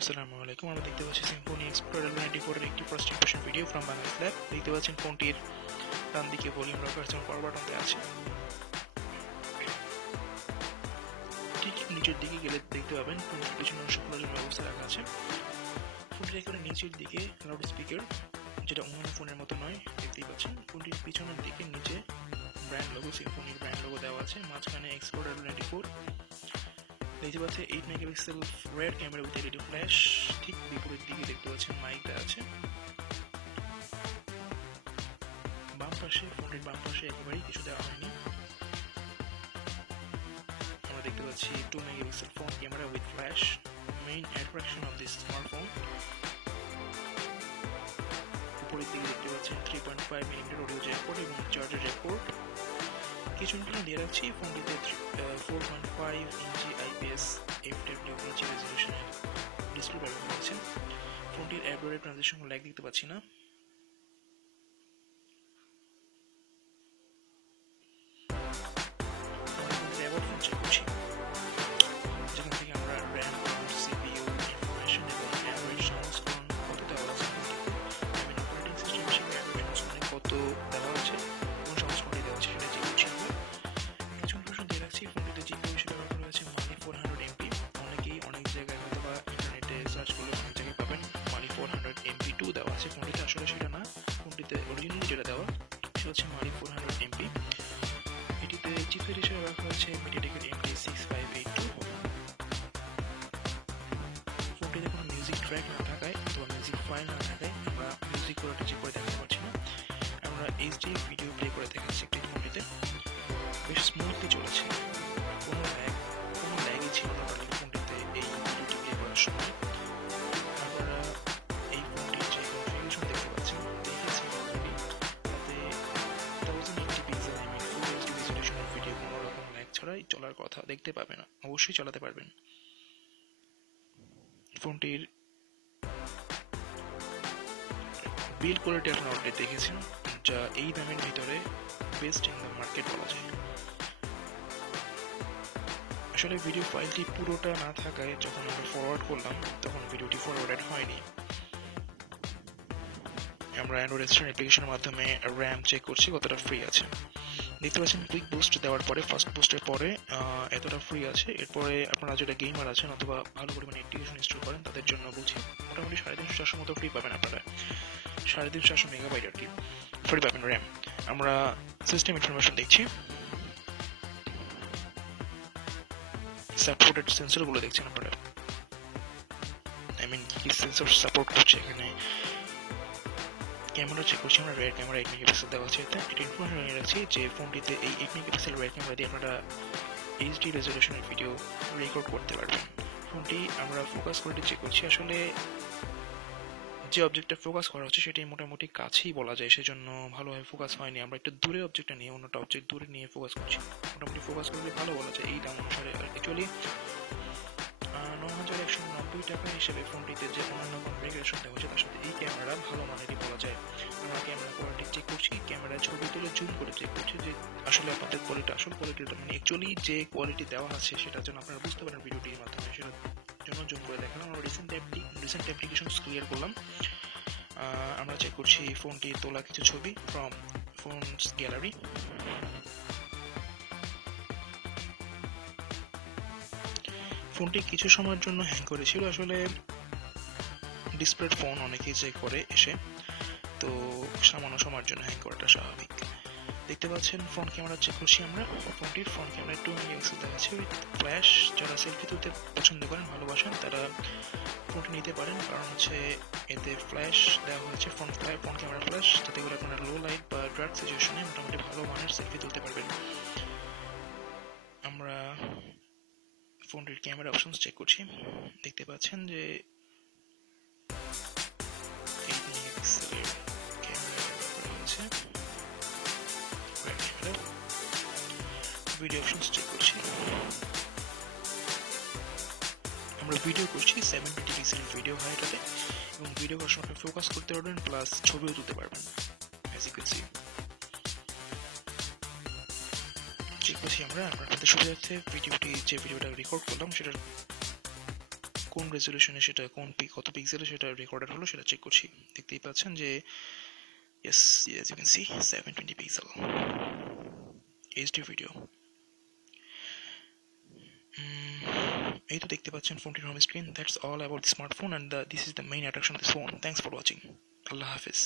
আসসালামু আলাইকুম। আমরা দেখতে পাচ্ছি সিম্ফনি এক্সপ্লোরার 94 এর একটি first impression video from Bangladesh lab. দেখতে পাচ্ছেন ফোনটির ডান দিকে ভলিউম রকার এবং পাওয়ার বাটন দেওয়া আছে। ঠিক নিচের দিকে গেলে দেখতে পাবেন ফোনটির পিছনে অংশ খোলার জন্য ব্যবস্থা রাখা আছে। ফোনটির একেবারে নিচের দিকে লাউড স্পিকার, যেটা অন্যান্য ফোনের মতো নয়, দেখতেই পাচ্ছেন। ফোনটির পিছনের দিকে নিচে ব্র্যান্ড লোগো, সিম্ফনির ব্র্যান্ড লোগো দেওয়া আছে। মাঝখানে এক্সপ্লোরার 94 দেখতে পাচ্ছি 8 megapixel red camera with LED flash. ঠিক বিপরীত দিকে দেখতে পাচ্ছেন মাইক দেওয়া আছে। ফোনটির বাম পাশে একেবারেই কিছু দেওয়া হয়নি। আমরা দেখতে পাচ্ছি 2 megapixel front camera with flash, main attraction of this smartphone. উপরের দিকে দেখতে পাচ্ছেন 3.5 মিলিমিটার অডিও জ্যাক পোর্ট এবং চার্জার জ্যাক পোর্ট। কিছু ইনফরমেশন দিয়ে রাখছি। ফোনটিতে 4.5 ইঞ্চি IPS FWH রেজলিউশনের ডিসপ্লে ব্যবহার করেছে। ফোনটির অ্যান্ড্রয়েড ট্রানজিশন ল্যাগ দেখতে পাচ্ছি না। যেখান থেকে আমরা র্যাম, CPU ইনফরমেশন এবং অ্যান্ড্রয়েড সংস্করণ কত দেওয়া আছে, অপারেটিং সিস্টেম হিসেবে অ্যান্ড্রয়েড সংস্করণে কত দেওয়া আছে, কোন সংস্করণে দেওয়া আছে সেটা চেক করছি আমরা। কিছু ইনফরমেশন দিয়ে রাখছি। ফোনটিতে জিপিইউ হিসেবে ব্যবহার করা হয়েছে Mali 400MP। অনেকেই অনেক জায়গায় হয়তো বা ইন্টারনেটে সার্চ করলে অনেক জায়গায় পাবেন Mali 400MP2 দেওয়া আছে। ফোনটিতে আসলে সেটা না, ফোনটিতে অরিজিনালি যেটা দেওয়া সেটা হচ্ছে Mali 400MP। এটিতে চিপসেট হিসেবে ব্যবহার করা হয়েছে MediaTek-এর MT6582। ফোনটিতে কোনো মিউজিক ট্র্যাক না থাকায় অথবা মিউজিক ফাইল না থাকায় আমরা মিউজিক কোয়ালিটি চেক করে দেখাতে পারছি না। আমরা HD ভিডিও প্লে করে দেখাচ্ছি একটি ফোনটিতে। বেশ স্মুথলি চলেছে, কোনো ল্যাগই ছিল না ফোনটিতে এই ভিডিওটি প্লে করার সময়। আপনারা এই ফোনটির যে কনফিগারেশন দেখতে পাচ্ছেন দেখেছেন অলরেডি, তাতে 1080 পিক্সেল ফুল এইচডি রেজলিউশনের ভিডিও কোনো রকম ল্যাগ ছাড়াই চলার কথা, দেখতে পাবেন, অবশ্যই চালাতে পারবেন। ফোনটির বিল্ড কোয়ালিটি আপনারা অলরেডি দেখেছেন, যা এই দামের ভিতরে বেস্ট ইন দ্য মার্কেট বলা যায়। আসলে ভিডিও ফাইলটি পুরোটা না থাকায় যখন আমরা ফরওয়ার্ড করলাম তখন ভিডিওটি ফরওয়ার্ডেড হয়নি। আমরা অ্যান্ড্রয়েড রেজিস্ট্রেশন অ্যাপ্লিকেশনের মাধ্যমে র্যাম চেক করছি কতটা ফ্রি আছে। দেখতে পাচ্ছেন কুইক বুস্ট দেওয়ার পরে, ফার্স্ট বুস্টের পরে এতটা ফ্রি আছে। এরপরে আপনারা যেটা গেমার আছেন অথবা ভালো পরিমাণে অ্যাপ্লিকেশন ইনস্টল করেন তাদের জন্য বলছি, মোটামুটি 350-400 মতো ফ্রি পাবেন আপনারা। 350-400 মেগাবাইট আর কি ফ্রি পাবেন র্যাম। আমরা সিস্টেম ইনফরমেশন দেখছি। সাপোর্টেড সেন্সরগুলো দেখছেন আপনারা, কি সেন্সর সাপোর্ট করছে এখানে। ক্যামেরা চেক করছি আমরা, রেয়ার ক্যামেরা 8 মেগাপিক্সেল দেওয়া আছে। এটা ইনফরমেশন নিয়ে রাখছি যে ফোনটিতে এই 8 মেগাপিক্সেল রেয়ার ক্যামেরা দিয়ে আপনারা HD রেজলিউশনের ভিডিও রেকর্ড করতে পারবেন। ফোনটি আমরা ফোকাস কোয়ালিটি চেক করছি। আসলে যে অবজেক্টটা ফোকাস করা হচ্ছে সেটাই মোটামুটি কাছেই বলা যায়, সেজন্য ভালোভাবে ফোকাস হয়নি। আমরা একটু দূরে অবজেক্টটা নিয়ে অন্যটা অবজেক্ট দূরে নিয়ে ফোকাস করছি, মোটামুটি ফোকাস করলে ভালো বলা যায় এই দাম অনুসারে। অ্যাকচুয়ালি 9,190 টাকা হিসেবে ফোনটিতে যে অন্যান্য কনফিগারেশন দেওয়া হচ্ছে তার সাথে এই ক্যামেরা ভালো মানেরই বলা যায়। আমরা ক্যামেরা কোয়ালিটি চেক করছি, ক্যামেরায় ছবি তুলে জুম করে চেক করছি যে আসলে আপনাদের কোয়ালিটি, আসল কোয়ালিটিটা অ্যাকচুয়ালি যে কোয়ালিটি দেওয়া আছে সেটার জন্য আপনারা বুঝতে পারেন ভিডিওটির মাধ্যমে, সেটার জন্য জুম করে দেখালাম। আমরা রিসেন্ট অ্যাপ্লিকেশন ক্লিয়ার করলাম। আমরা চেক করছি ফোনটি তোলা কিছু ছবি ফ্রম ফোনস গ্যালারি। ফোনটি কিছু সময়ের জন্য হ্যাং করেছিল। আসলে ডিসপ্লেড ফোন অনেকেই চেক করে এসে, তো সামান্য সময়ের জন্য হ্যাং করাটা স্বাভাবিক। দেখতে পাচ্ছেন ফ্রন্ট ক্যামেরা চেক করছি আমরা। ফোনটির ফ্রন্ট ক্যামেরা 2 মেগাপিক্সেল দেখাচ্ছে উইথ ফ্ল্যাশ। যারা সেলফি তুলতে পছন্দ করেন, ভালোবাসেন, তারা ফোনটি নিতে পারেন, কারণ হচ্ছে এতে ফ্ল্যাশ দেওয়া হয়েছে, ফ্রন্ট ক্যামেরা ফ্ল্যাশ, যাতে করে আপনারা লো লাইট বা ডার্ক সিচুয়েশনে মোটামুটি ভালো মানের সেলফি তুলতে পারবেন। আমরা ফোনটির ক্যামেরা অপশনস চেক করছি। দেখতে পাচ্ছেন যে 8 মেগাপিক্সেলের ক্যামেরা ব্যবহার করা হয়েছে। ভিডিও অপশনস চেক করছি। আমরা ভিডিও করছি 720 পিক্সেল ভিডিও হয় এটাতে, এবং ভিডিও করার সময় ফোকাস করতে পারবেন, প্লাস ছবিও তুলতে পারবেন। As you can see check করছি আমরা। আপনাদের সুবিধার্থে যে ভিডিওটা রেকর্ড করলাম সেটার কোন রেজলিউশনে সেটা কত পিক্সেলে সেটা রেকর্ডার হলো সেটা চেক করছি। দেখতেই পাচ্ছেন যে yes, as you can see 720 pixel HD video. এই তো দেখতে পাচ্ছেন ফোনটির home screen. That's all about the smartphone and this is the main attraction of this phone. Thanks for watching. Allah Hafiz.